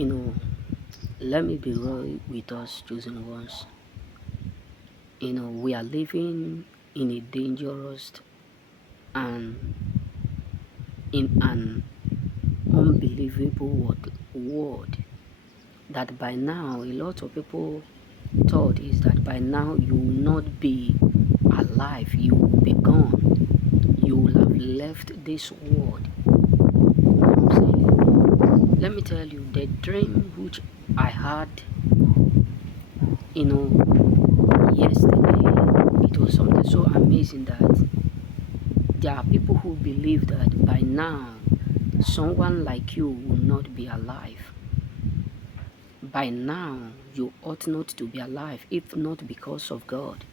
You know, let me be real with us, chosen ones. We are living in a dangerous and in an unbelievable world that by now a lot of people thought is that by now you will not be alive, you will be gone, you will have left this world. I'm saying, let me tell you, the dream which I had, yesterday, it was something so amazing that there are people who believe that by now someone like you will not be alive. By now you ought not to be alive, if not because of God.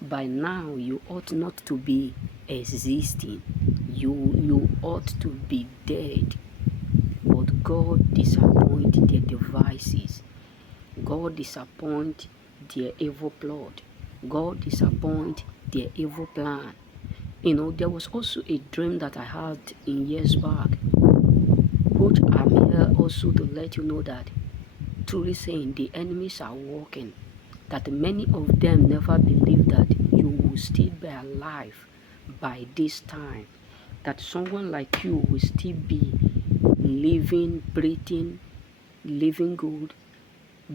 By now you ought not to be existing. You ought to be dead. But God disappoint their devices. God disappoint their evil plot. God disappoint their evil plan. There was also a dream that I had in years back, which I'm here also to let you know that truly saying the enemies are working, that many of them never believe that you will still be alive by this time, that someone like you will still be living, breathing, living good,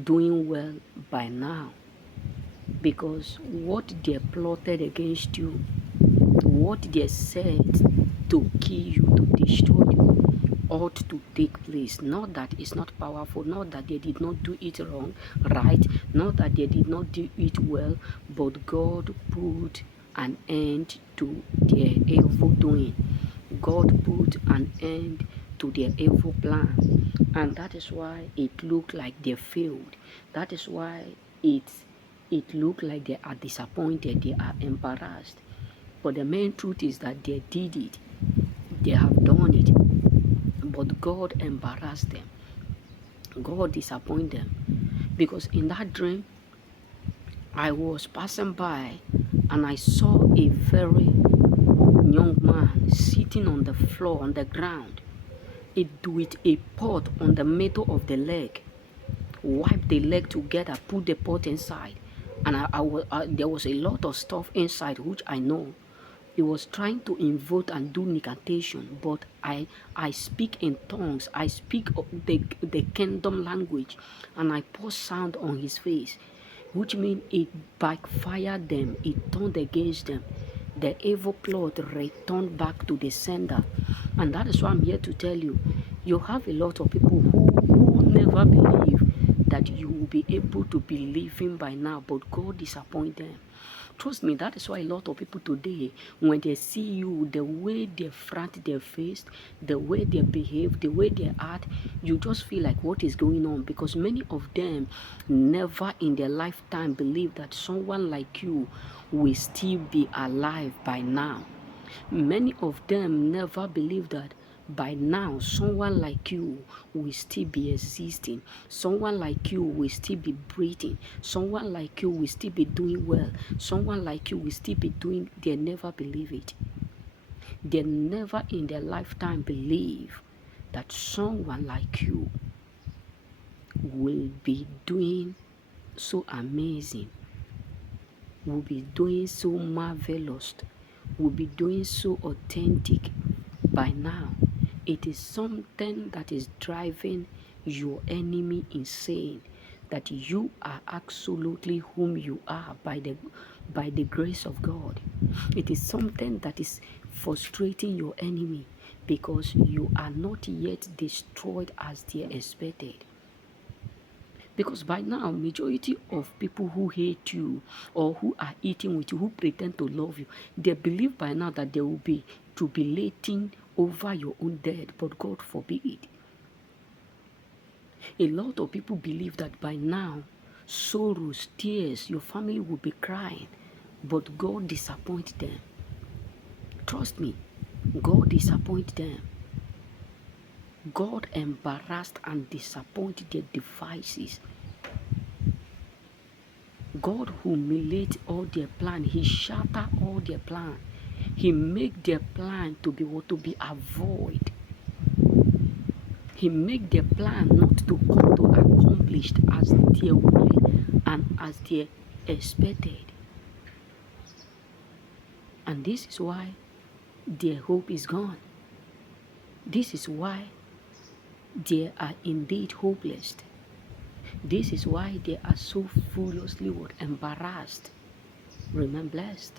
doing well by now. Because what they plotted against you, what they said to kill you, to destroy you, ought to take place. Not that it's not powerful, not that they did not do it wrong, right, not that they did not do it well, but God put an end to their evil doing. God put an end to their evil plan, and that is why it looked like they failed. That is why it looked like they are disappointed, they are embarrassed. But the main truth is that they did it, they have done it, but God embarrassed them. God disappointed them. Because in that dream, I was passing by and I saw a very young man sitting on the floor, on the ground, with a pot on the middle of the leg. Wipe the leg together, put the pot inside, and there was a lot of stuff inside, which I know. He was trying to invoke and do incantation, but I speak in tongues. I speak the kingdom language, and I pour sound on his face, which means it backfired them. It turned against them. The evil plot returned back to the sender. And that is why I'm here to tell you, you have a lot of people who never believe that you will be able to be living by now, but God disappointed them. Trust me, that is why a lot of people today, when they see you, the way they front their face, the way they behave, the way they act, you just feel like what is going on, because many of them never in their lifetime believe that someone like you will still be alive by now. Many of them never believe that by now someone like you will still be existing, someone like you will still be breathing, someone like you will still be doing well, someone like you will still be doing. They never believe it. They never in their lifetime believe that someone like you will be doing so amazing, will be doing so marvelous, will be doing so authentic by now. It is something that is driving your enemy insane, that you are absolutely whom you are by the grace of God. It is something that is frustrating your enemy because you are not yet destroyed as they expected. Because by now, majority of people who hate you or who are eating with you, who pretend to love you, they believe by now that they will be jubilating over your own death, but God forbid. A lot of people believe that by now, sorrows, tears, your family will be crying, but God disappoints them. Trust me, God disappoints them. God embarrassed and disappointed their devices. God humiliates all their plan. He shatter all their plan. He make their plan to be avoid. He make their plan not to come to accomplish as their will and as they expected. And this is why their hope is gone. This is why they are indeed hopeless. This is why they are so furiously embarrassed. Remain blessed.